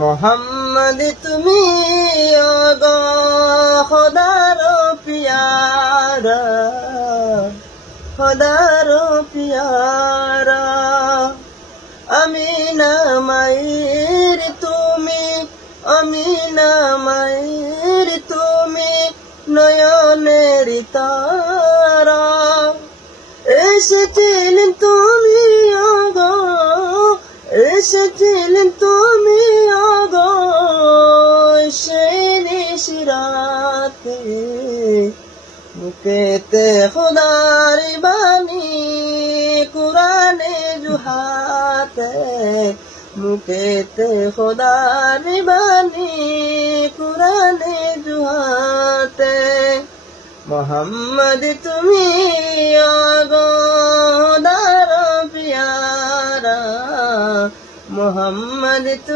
মোহাম্মদ তুমি ওগো খোদার পিয়ারা, খোদার পিয়ারা। আমিনা মায়ের তুমি, আমিনা মায়ের তুমি নয়নের তারা। এসেছিলেন তুমি ওগো, এসেছিলেন তুমি ওগো সেই নিশিরাতে। বুকেতে খোদার বাণী কুরানে জুহাতে, বুকেতে খোদার বাণী কুরানে জুহাতে। মোহাম্মদ তুমি ওগো খোদার পিয়ারা, মোহাম্মদ তুমি।